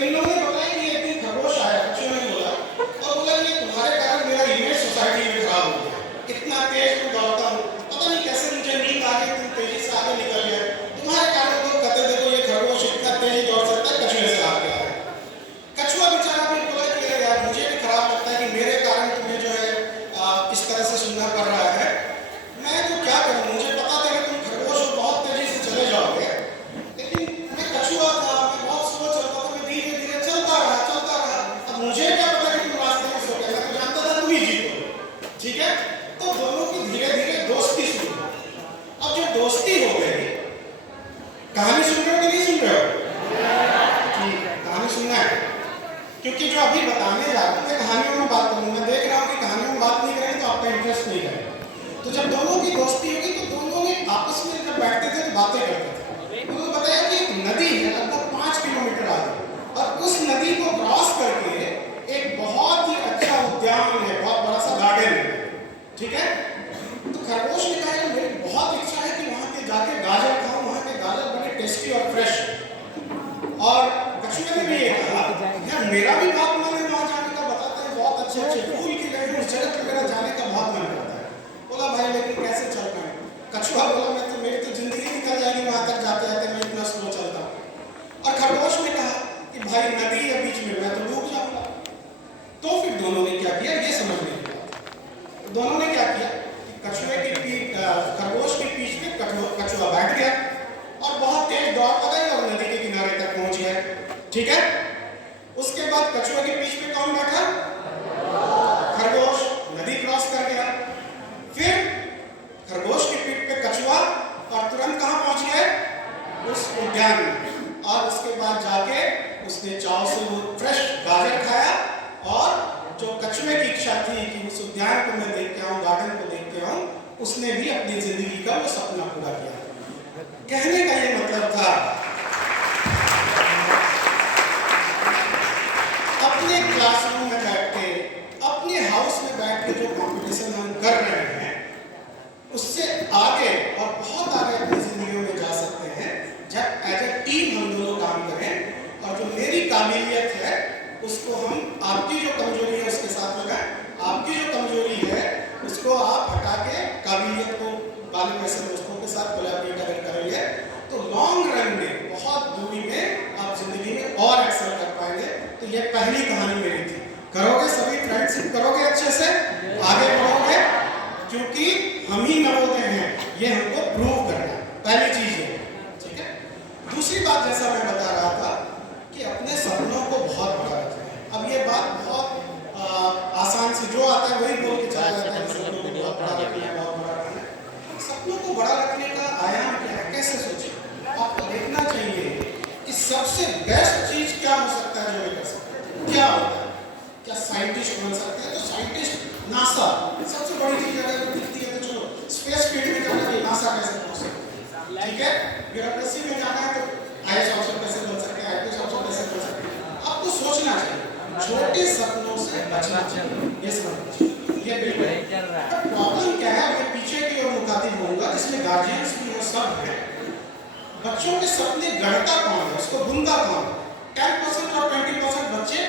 इन लोगों ने बताया कि एक दिन खरगोश आया, बच्चों ने बोला और बोला कि तुम्हारे कारण मेरा इमेज सोसाइटी में खराब हो गया, इतना तेज मैं दौड़ता हूँ, पता नहीं कैसे मुझे नींद आ गई, तुम तेजी से आगे निकल गए, तुम्हारे कारण लोग कहते देखो ये खरगोश इतना तेज दौड़ सकता है, कछुए से आगे आया। कछुआ बेचारा भी बोला कि यार मुझे भी खराब लगता है कि मेरे कारण तुम्हें जो है इस तरह से सुनना पड़ रहा है, मैं तो क्या करूं, मुझे पता था कि तुम खरगोश हो बहुत तेजी से चले जाओगे, लेकिन मैं कछुआ था, मैं बहुत स्लो चलता था, मैं धीरे धीरे चलता रहा। अब मुझे क्या पता कि तुम रास्ते में सो गए, मैं तो जानता था तुम ही जीतो, ठीक है। तो दोनों की धीरे धीरे दोस्ती शुरू हुई। अब जब दोस्ती हो गई, कहानी सुन रहे हो कि नहीं सुन रहे हो? ठीक है, कहानी सुनना है, क्योंकि जो अभी बताने जा रहा हूँ मैं कहानियों में बात करूँगा। मैं देख रहा हूँ कि कहानियों में बात नहीं करेंगे तो आपका इंटरेस्ट नहीं है। तो जब दोनों की दोस्ती होगी तो दोनों ने आपस में जब बैठते थे तो बातें करते थे। उन्होंने बताया कि एक नदी है लगभग 5 किलोमीटर आगे, और उस नदी को क्रॉस करके एक बहुत ही अच्छा उद्यान है, बहुत बड़ा सा गार्डन है, ठीक है। तो खरगोश ने कहा मेरी बहुत इच्छा है कि वहाँ के जाके गाजर खाऊं, वहाँ के गाजर बड़े टेस्टी और फ्रेश। और कछुए ने भी ये कहा यार मेरा भी बाप माने वहाँ जाने का, बताते हैं बहुत अच्छे अच्छे फूल की लड़ी सड़क वगैरह जाने का बहुत मन करता है। बोला भाई लेकिन कैसे चल पाए? कछुआ बोला मैं तो मेरी तो जिंदगी निकल जाएगी वहाँ तक जाते जाते, मैं इतना स्लो चलता हूँ। और खरगोश ने कहा कि भाई नदी है बीच में, मैं तो डूब जाऊंगा। तो फिर दोनों ने क्या किया ये समझने की बात। दोनों ने क्या किया कि खरगोश की पीठ में कछुआ बैठ गया और बहुत तेज दौड़ लगाई और नदी के किनारे तक पहुंच गया, ठीक है। उसके बाद कछुआ के पीठ में कौन बैठा? खरगोश। नदी क्रॉस कर गया। फिर खरगोश की पीठ पे कछुआ और तुरंत कहां पहुंच गए? उस उद्यान में। और उसके बाद जाके उसने चाव से वो फ्रेश गाजर खाया, और जो कछुए की इच्छा थी कि उस उद्यान को मैं देख के आऊं, गार्डन को देख के आऊं, उसने भी अपनी जिंदगी का वो सपना पूरा किया। कहने का ये मतलब था अपने क्लासरूम में बैठ के, अपने हाउस में बैठ के जो कंपटीशन हम कर रहे हैं उससे आगे और बहुत आगे अपनी जिंदगियों में जा सकते हैं जब एज ए टीम हम दोनों काम करें। और जो मेरी काबिलियत है उसको हम, आपकी जो कमजोरी है उसके साथ लगाएं, आपकी जो कमजोरी है उसको आप हटा के काबिलियत को वाले पैसे दोस्तों के साथ कोलैबोरेट अगर करेंगे तो लॉन्ग रन में बहुत दूरी में आप जिंदगी में और एक्सेल कर पाएंगे। तो ये पहली कहानी मेरी थी। करोगे सभी फ्रेंडशिप करोगे अच्छे से, आगे बढ़ोगे, क्योंकि हम ही नवोदय हैं, ये हमको प्रूव करना है, पहली चीज है, ठीक है। दूसरी बात जैसा मैं बता रहा था कि अपने सपनों को बहुत बड़ा रखें। अब ये बात बहुत आसान से जो आता है वही बोल के चला जाता है, सपनों को बहुत बड़ा रखना है, बहुत बड़ा रखना है। सपनों को बड़ा रखने का आयाम क्या है, कैसे सोचें? आपको देखना चाहिए कि सबसे बेस्ट चीज क्या हो सकता है जो मैं कर सकता हूँ, क्या होता है। क्या साइंटिस्ट बन सकते हैं? तो साइंटिस्ट, नासा सबसे बड़ी चीज अगर दिखती है तो चलो स्पेस फील्ड में जाना है, नासा कैसे पहुंच सकते हैं, ठीक है। ब्यूरोक्रेसी में जाना है तो आईएएस ऑफिसर कैसे बन सकते हैं, आईपीएस ऑफिसर कैसे बन सकते हैं। आपको सोचना चाहिए, छोटे सपनों से बचना चाहिए, ये समझना चाहिए, ये बिल्कुल। प्रॉब्लम क्या है, मैं पीछे की ओर मुखातिब होऊंगा जिसमें गार्जियंस भी है, सब है। बच्चों के सपने गढ़ता कौन है, उसको बुनता कौन है? 10% और 20% बच्चे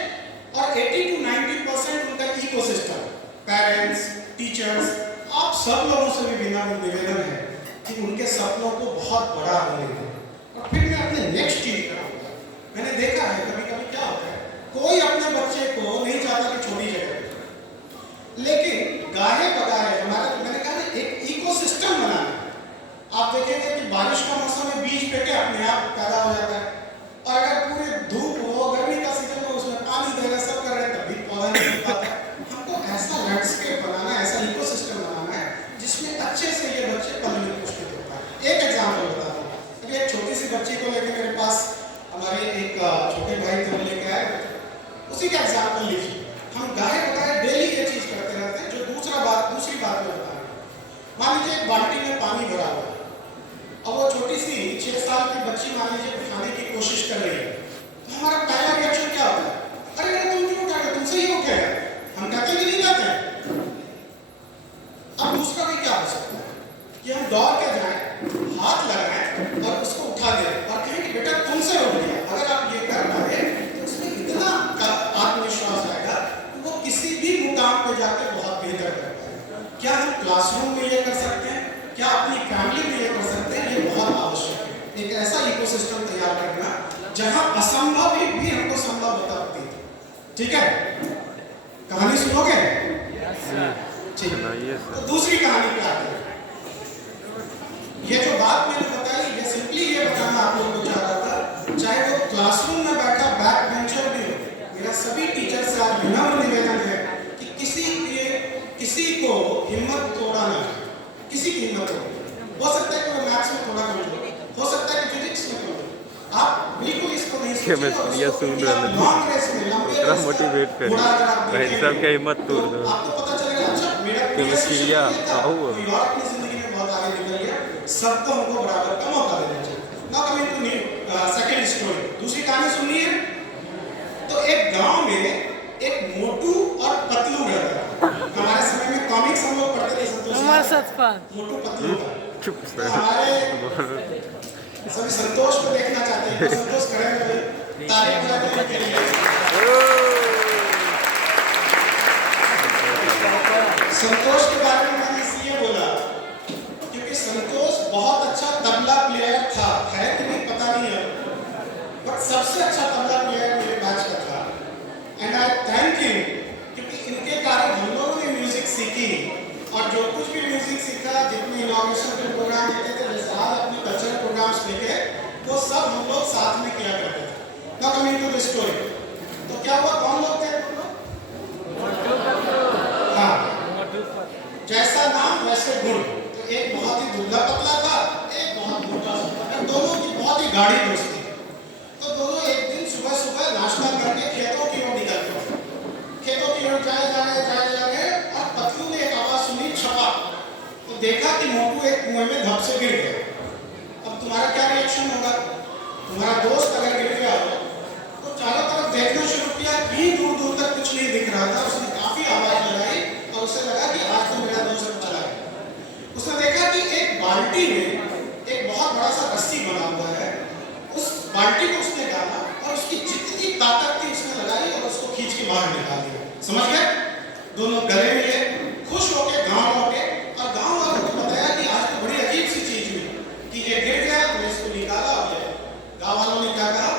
और 80 to 90% उनका इकोसिस्टम, पेरेंट्स, टीचर्स, आप सब लोगों से भी निवेदन है कि उनके सपनों को बहुत बड़ा होने दें। और फिर मैं अपने नेक्स्ट चीज कराऊंगा। मैंने देखा है कभी कभी क्या होता है, कोई अपने बच्चे को नहीं चाहता कि छोटी जगह पे, लेकिन गाहे बगाहे हमारा, मैंने कहा ना, एक इकोसिस्टम बनाना है। आप देखेंगे कि बारिश का मौसम में बीज फेंके अपने आप पैदा हो जाता है, और अगर पूरे धूप हो, गर्मी का सीजन हो, उसमें पानी देना सब कर रहे हैं तब भी पौधा नहीं उग पाता। हमको ऐसा लैंडस्केप बनाना है, ऐसा इकोसिस्टम बनाना है जिसमें अच्छे से ये बच्चे पलने पुष्पित हो पाए। एक एग्जाम्पल बताता हूँ। अभी एक छोटी सी बच्ची को लेकर मेरे पास हमारे एक छोटे भाई थे, लेके आए, उसी का एग्जाम्पल लीजिए। हम गाहे बगाहे डेली ये चीज करते रहते हैं। जो दूसरी बात में बता रहे हैं, मान लीजिए एक बाल्टी में पानी भरा हुआ है, और वो छोटी सी 6 साल की बच्ची मान लीजिए खाने की कोशिश कर रही है, तो हमारा पहला रिएक्शन क्या होता है? अरे तुम क्यों उठा रहे, तुमसे ही उठेगा। हम कहते कि नहीं कहते? अब दूसरा भी क्या हो सकता है कि हम दौड़ के जाएं, हाथ लगाएं और उसको उठा दें और कहें कि बेटा तुमसे उठ गया। अगर आप ये कर पाए तो उसमें जहां असंभव भी हमको संभव होता होती है। ठीक है, कहानी सुनोगे? ठीक है, तो दूसरी कहानी पे आते हैं। ये जो बात मैंने बताई, ये सिंपली ये बताना आप लोगों को चाह रहा था, चाहे वो क्लासरूम में बैठा बैक बेंचर भी हो, मेरा सभी टीचर से आज विनम्र निवेदन है कि किसी को हिम्मत तोड़ा ना, किसी की हिम्मत तोड़ा। हो सकता है कि वो मैथ्स में थोड़ा कमजोर, हो सकता है कि फिजिक्स में कमजोर, आप बिल्कुल इसको नहीं सोचिए। लॉन्ग रेस में लंबे रेस मोटिवेट कर भाई साहब क्या हिम्मत तोड़ दो। आपको पता चलेगा अच्छा मेरा केमिस्ट्रिया आओ अपनी जिंदगी में बहुत आगे निकल गया, सबको हमको बराबर का मौका देना चाहिए। ना coming to new second story, दूसरी कहानी सुननी है। तो एक गांव में एक मोटू और पतलू रहता था। हमारे समय में कॉमिक्स हम लोग पढ़ते थे, संतोष मोटू पतलू का। हमारे सभी संतोष को देखना चाहते हैं, तो संतोष करेंगे, ताली बजाते के लिए। संतोष के बारे में मैंने इसलिए बोला क्योंकि संतोष बहुत अच्छा तबला प्लेयर था, है कि नहीं पता नहीं है, बट सबसे अच्छा तबला प्लेयर मेरे बैच का था। एंड आई थैंक हिम, क्योंकि इनके कारण हम लोगों ने म्यूजिक सीखी, और जो कुछ भी म्यूजिक सीखा, जितने इनॉग्रेशन के प्रोग्राम देते थे, जैसे आज अपने कल्चरल प्रोग्राम्स लेके, वो सब हम लोग साथ में किया करते थे। Now coming to the story, तो क्या हुआ, कौन लोग थे? हाँ, जैसा नाम वैसे गुण। तो एक बहुत ही दुबला पतला था, एक बहुत मोटा था, दोनों की बहुत ही गाढ़ी दोस्ती। तो दोनों एक दिन सुबह सुबह नाश्ता करके खेतों की ओर निकल गए। खेतों की ओर जाए और पतलू ने एक आवाज सुनी, छपा, तो देखा कि मोटू एक कुएं में धप से गिर गया। अब तुम्हारा क्या रिएक्शन होगा? तुम्हारा दोस्त अगर गिर गया हो तो चारों तरफ देखना शुरू किया, कहीं दूर दूर तक कुछ नहीं दिख रहा था। उसने काफी आवाज लगाई और उसे लगा कि आज तो मेरा दोस्त चला गया। उसने देखा कि एक बाल्टी में एक बहुत बड़ा सा रस्सी बना हुआ है, उस बाल्टी को उसने डाला और उसकी जितनी ताकत थी उसने लगाई और उसको खींच के बाहर निकाल दिया। समझ गए? दोनों गले मिले, खुश होके गांव लौटे, और गांव वालों को बताया कि आज तो बड़ी अजीब सी चीज हुई कि ये गिर गया, तो इसको निकाला और गांव वालों ने क्या कहा?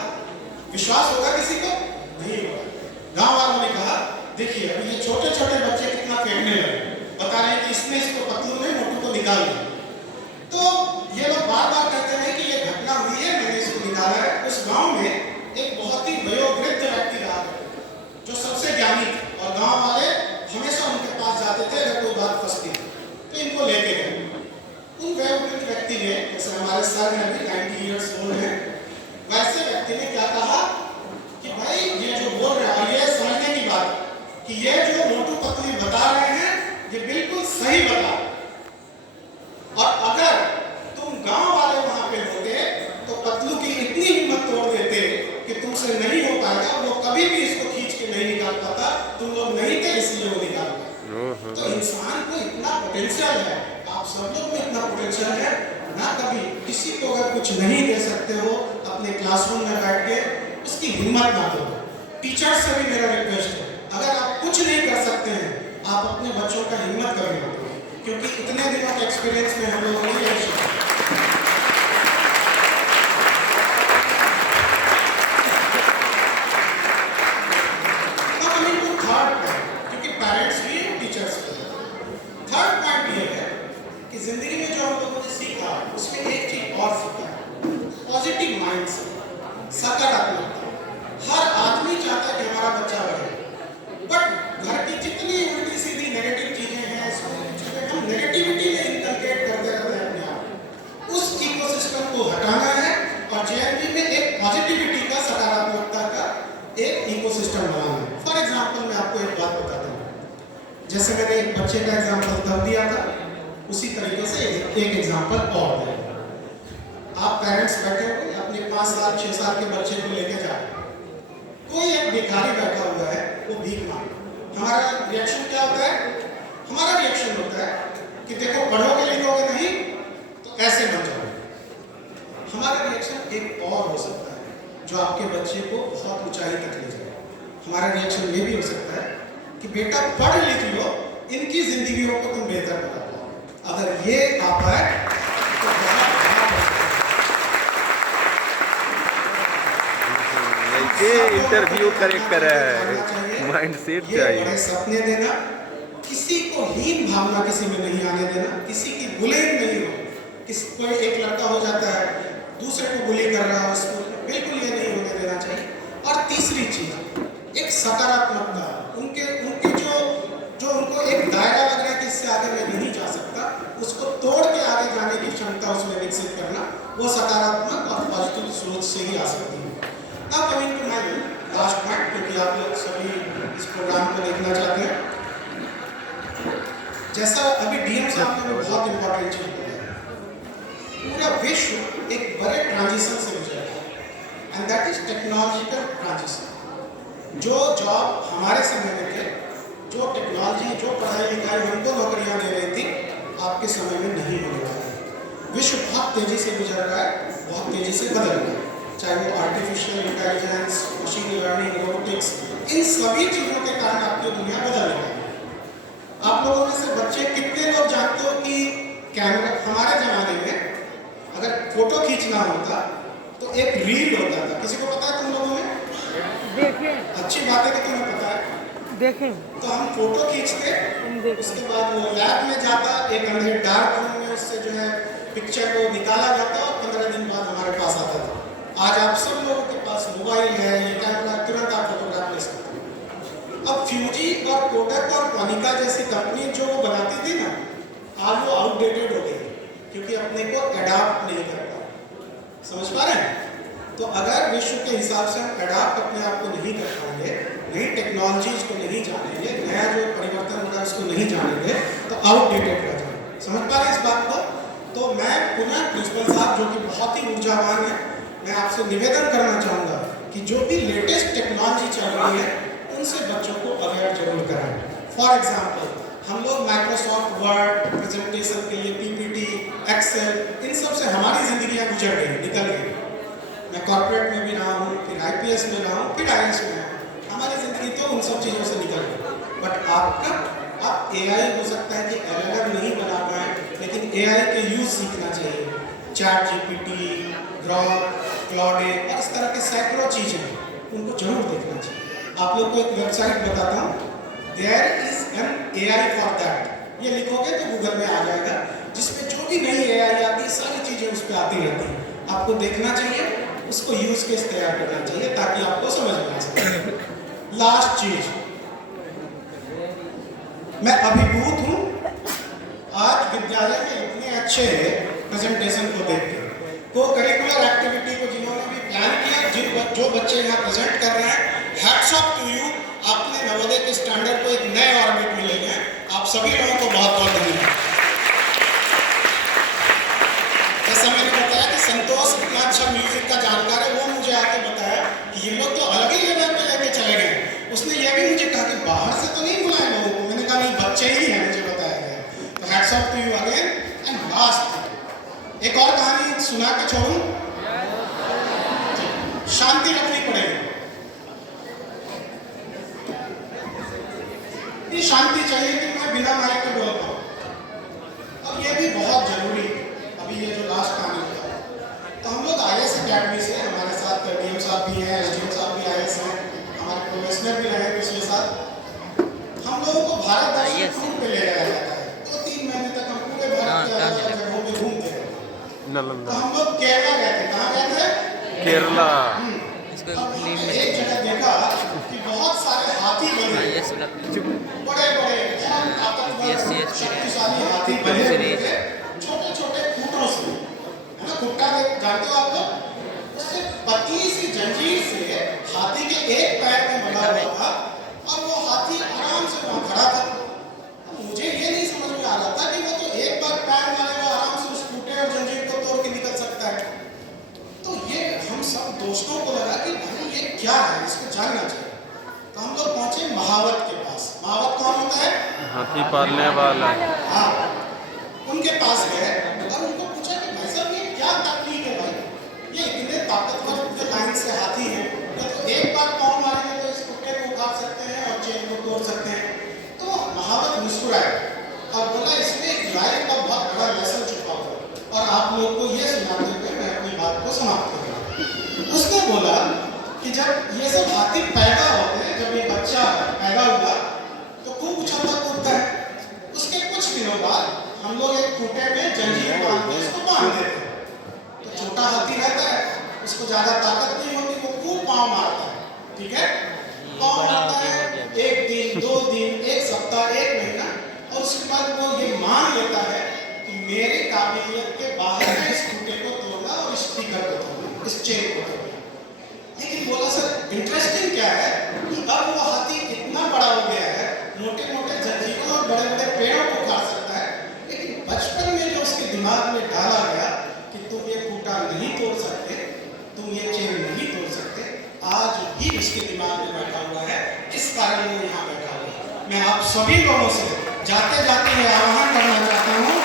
विश्वास होगा किसी को? नहीं होगा। गांव वालों ने कहा, देखिए अभी ये छोटे छोटे बच्चे कितना फेंकने लगे, बता रहे हैं कि इसने इसको पतलू ने मोटू को निकाल दिया। तो ये लोग बार बार कहते हैं कि ये घटना हुई है, मैंने इसको निकाला है। उस गांव में एक बहुत ही वयोवृद्ध व्यक्ति रहा जो सबसे ज्ञानी थे, और गांव वाले हमेशा उनके पास जाते थे अगर कोई बात फंसती थी, तो इनको लेके गए। उन वयोवृद्ध व्यक्ति ने, जैसे हमारे सर हैं अभी 90 इयर्स ओल्ड हैं, वैसे व्यक्ति ने क्या कहा कि भाई ये जो बोल रहे हैं, ये समझने की बात कि ये जो मोटू पतलू बता रहे हैं ये बिल्कुल सही बता, और अगर तुम गांव वाले वहां पे होते तो पतलू की इतनी हिम्मत तोड़ देते कि तुमसे नहीं हो पाएगा, वो कभी भी इसको खींच के नहीं निकाल पाता, तुम लोग नहीं थे इसलिए वो निकाल पाए। तो इंसान को इतना पोटेंशियल है, आप सब लोग में इतना पोटेंशियल है ना। कभी किसी को अगर कुछ नहीं दे सकते हो अपने क्लासरूम में बैठ के, उसकी हिम्मत ना दो। टीचर से भी मेरा रिक्वेस्ट है, अगर आप कुछ नहीं कर सकते हैं, आप अपने बच्चों का हिम्मत कभी मत दो, क्योंकि इतने दिनों के एक्सपीरियंस में हम लोगों ने ये सीखा। जिंदगी में जो हम लोगों ने सीखा उसमें एक चीज और सीखा, पॉजिटिव माइंडसेट, सकारात्मकता। हर आदमी चाहता है कि हमारा बच्चा बढ़े, बट घर की जितनी उल्टी सीधी नेगेटिव चीजें हैं, हम नेगेटिविटी में इनकलकेट करते रहते हैं अपने आप। उस इकोसिस्टम को हटाना है और जेएमडी में एक पॉजिटिविटी का, सकारात्मकता का एक इकोसिस्टम बनाना है। फॉर एग्जाम्पल मैं आपको एक बात बताता हूँ, जैसे मैंने एक बच्चे का एग्जाम्पल तब दिया था, उसी तरीके से एक एग्जांपल और दें। आप पेरेंट्स बैठे हो, अपने 5 साल 6 साल के बच्चे को लेके जा रहे हैं, कोई एक भिखारी बैठा हुआ है, वो भीख मांग, हमारा रिएक्शन क्या होता है? हमारा रिएक्शन होता है कि देखो पढ़ोगे लिखोगे नहीं तो ऐसे बन जाओगे। हमारा रिएक्शन एक और हो सकता है जो आपके बच्चे को बहुत ऊंचाई तक ले जाए। हमारा रिएक्शन ये भी हो सकता है कि बेटा पढ़ लिख लो, इनकी जिंदगियों को तुम बेहतर बना। अगर ये आ पाए तो ये सब लोगों इंटरव्यू को करेक्ट कर रहा है, करना चाहिए। माइंडसेट ये चाहिए। बड़े सपने देना, किसी को हीन भावना किसी में नहीं आने देना, किसी की बुलिंग नहीं हो। कोई एक लड़का हो जाता है, दूसरे को बुली कर रहा है स्कूल में, बिल्कुल ये नहीं होने देना चाहिए। और तीसरी चीज, एक सकारात्मकता, उनके उनके जो जो उनको एक दायरा लग रहा है कि इससे आगे मैं नहीं जा सकता, उसको तोड़ के आगे जाने की क्षमता उसमें विकसित करना, वो सकारात्मक और पॉजिटिव सोच से ही आ सकती है। Now coming to my last point, क्योंकि आप लोग सभी इस प्रोग्राम को देखना चाहते हैं। जैसा अभी डीएम साहब ने बहुत इंपॉर्टेंट चीज बताया, पूरा विश्व एक बड़े ट्रांजिशन से गुजर रहा है, and that is technological transition. जो जॉब हमारे समय में थे, जो टेक्नोलॉजी, जो पढ़ाई लिखाई हमको नौकरियां दे रही थी, आपके समय में नहीं होने वाला है। विश्व बहुत तेजी से गुजर रहा है, बहुत तेजी से बदल रहा है, चाहे वो artificial intelligence, machine learning, robotics, इन सभी चीज़ों के कारण आपकी दुनिया बदल रही है। आप लोगों में से बच्चे कितने लोग जानते हो कि कैमरा, हमारे ज़माने में अगर फोटो खींचना होता तो एक रील होता था, किसी को पता है तुम लोगों में? देखें, अच्छी बात है कि तुम्हें पता है। देखें, तो हम फोटो खींचते, उसके बाद वो लैब में जाता, एक अंधेरे डार्क रूम में उससे जो है पिक्चर को निकाला जाता और 15 दिन बाद हमारे पास आता था। आज आप सब लोगों के पास मोबाइल है, ये कैमरा, तुरंत आप फोटोग्राफ ले सकते हो। अब फ्यूजी और कोडक और कोनिका जैसी कंपनी जो वो बनाती थी ना, आज वो आउटडेटेड हो गई, क्योंकि अपने को एडाप्ट नहीं कर पा। समझ पा रहे हैं? तो अगर विश्व के हिसाब से हम एडाप्ट अपने आप को नहीं कर पाएंगे, नई टेक्नोलॉजीज को नहीं जानेंगे, नया जो परिवर्तन हो रहा है उसको नहीं जानेंगे, तो आउटडेटेड रह जाएंगे। समझ पा रहे हैं इस बात को? तो मैं पुनः प्रिंसिपल साहब जो कि बहुत ही ऊर्जावान है, मैं आपसे निवेदन करना चाहूँगा कि जो भी लेटेस्ट टेक्नोलॉजी चल रही है, उनसे बच्चों को अवेयर जरूर कराएं। फॉर एग्जाम्पल, हम लोग माइक्रोसॉफ्ट वर्ड प्रेजेंटेशन के लिए, पीपीटी, एक्सेल, इन सब से हमारी जिंदगियाँ गुजर गई, निकल गई। मैं कॉर्पोरेट में भी रहा हूँ, फिर आईपीएस में रहा हूँ, फिर आईएएस में रहा हूँ। हमारी ज़िंदगी तो उन सब चीज़ों से निकल गई। बट आप एआई हो सकता है कि एलएलएम नहीं बना पाए, लेकिन एआई के यूज़ सीखना चाहिए। चैट जीपीटी, ग्रॉक, क्लाउड और इस तरह के सैकड़ों चीज़ें, उनको जरूर देखना चाहिए। आप लोग को एक वेबसाइट बताता हूँ, there is an AI for that. ये लिखोगे तो गूगल में आ जाएगा, जिसमें जो भी नई एआई आती है, सारी चीज़ें उस पर आती रहती हैं। आपको देखना चाहिए, उसको यूज केस तैयार करना चाहिए, ताकि आपको समझ में आ सके। लास्ट चीज, मैं अभिभूत हूं आज विद्यालय के इतने अच्छे प्रेजेंटेशन को देख के। को करिकुलर एक्टिविटी को जिन्होंने भी प्लान किया, जो बच्चे यहाँ प्रेजेंट कर रहे हैं, हैट्स ऑफ टू यू। आपने नवोदय के स्टैंडर्ड को एक नए ऑर्बिट में ले गए। आप सभी लोगों को बहुत बहुत धन्यवाद। जैसा मैंने बताया कि संतोष इतना अच्छा म्यूजिक का जानकार है, वो मुझे आके बताया कि ये लोग तो अलग ही लेवल पे लेके चले गए। उसने ये भी मुझे कहा कि बाहर से तो नहीं बुलाए लोगों को। मैंने कहा नहीं, बच्चे ही हैं, मुझे बताया गया। तो hats off to you again. And last, एक और कहानी सुना के छोड़ूं? शांति रखनी पड़ेगी, ये शांति चाहिए कि मैं बिना माइक के बोल पाऊं। अब ये भी बहुत जरूरी है। अभी ये जो लास्ट कहानी था, तो हम लोग आईएएस अकेडमी से, हमारे साथ डीएम साहब भी हैं, एसडीएम साहब भी आईएएस हैं, हमारे प्रोफेसर भी रहे पिछले साल। हम लोगों को भारत दर्शन टूर पे ले जाया जाता है। 2-3 महीने तक हम पूरे भारत के अलग अलग जगहों पे घूमते हैं। तो हम लोग केरला गए थे। कहाँ गए थे? केरला। एक जगह देखा कि बहुत सारे हाथी बने, बड़े बड़े ताकतवर शक्तिशाली हाथी बने हुए थे, छोटे छोटे खूंटों से, है ना? खुट्टा जानते हो आप लोग? उससे पतली सी जंजीर से हाथी के एक पैर में बंधा हुआ था, और वो हाथी आराम से वहां खड़ा था। मुझे ये नहीं समझ में आ रहा था कि वो तो एक बार पैर मारेगा, आराम से उस खूंटे और जंजीर को तोड़ के निकल सकता है। तो ये हम सब दोस्तों को लगा कि भाई ये क्या है, इसको जानना चाहिए। तो हम लोग पहुंचे महावत के पास। महावत कौन होता है? हाथी पालने वाला। हाँ, उनके पास गए और उनको पूछा कि भाई साहब ये क्या तकनीक है भाई, ये इतने ताकतवर लाइन से हाथी है, ये तो एक बार पाँव मारेंगे तो इस कुत्ते को उखाड़ सकते हैं और चेन को तोड़ सकते हैं। तो महावत मुस्कुराया और बोला इसमें एक लाइफ का बहुत बड़ा लेसन छुपा हुआ है, और आप लोग को ये सुनाते हुए मैं अपनी बात को समाप्त करूँगा। उसने बोला कि जब ये सब हाथी पैदा होते हैं, जब ये बच्चा पैदा हुआ तो खूब उछलता कूदता है। उसके कुछ दिनों बाद हम लोग एक खूंटे में जंजीर बांध के उसको बांध देते हैं। तो छोटा हाथी रहता है, उसको ज्यादा ताकत नहीं होती, वो खूब पाँव मारता है, ठीक है, पाँव मारता है 1 दिन 2 दिन 1 सप्ताह 1 महीना, और उसके बाद वो ये मान लेता है कि मेरे काबिलियत के बाहर है इस खूंटे को तोड़ना और इस स्पीकर को तोड़ना, इस चेन को तोड़ना। लेकिन बोला सर इंटरेस्टिंग क्या है कि अब वो हाथी इतना बड़ा हो गया है, मोटे मोटे जंजीरों और बड़े बड़े पेड़ों को काट सकता है, लेकिन बचपन में जो उसके दिमाग में डाला गया कि तुम ये खूंटा नहीं तोड़ सकते, तुम ये चेन नहीं तोड़ सकते, आज भी उसके दिमाग में बैठा हुआ है। इस कारण वो यहाँ बैठा हुआ है। मैं आप सभी लोगों से जाते जाते ये आह्वान करना चाहता हूँ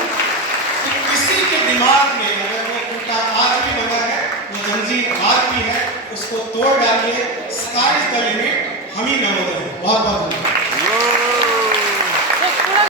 कि किसी के दिमाग में अगर वो खूंटा आज भी बना है, वो जंजीर आज भी है, उसको तोड़ डालिए। Sky is the limit. हम ही नवोदय। बहुत बहुत धन्यवाद।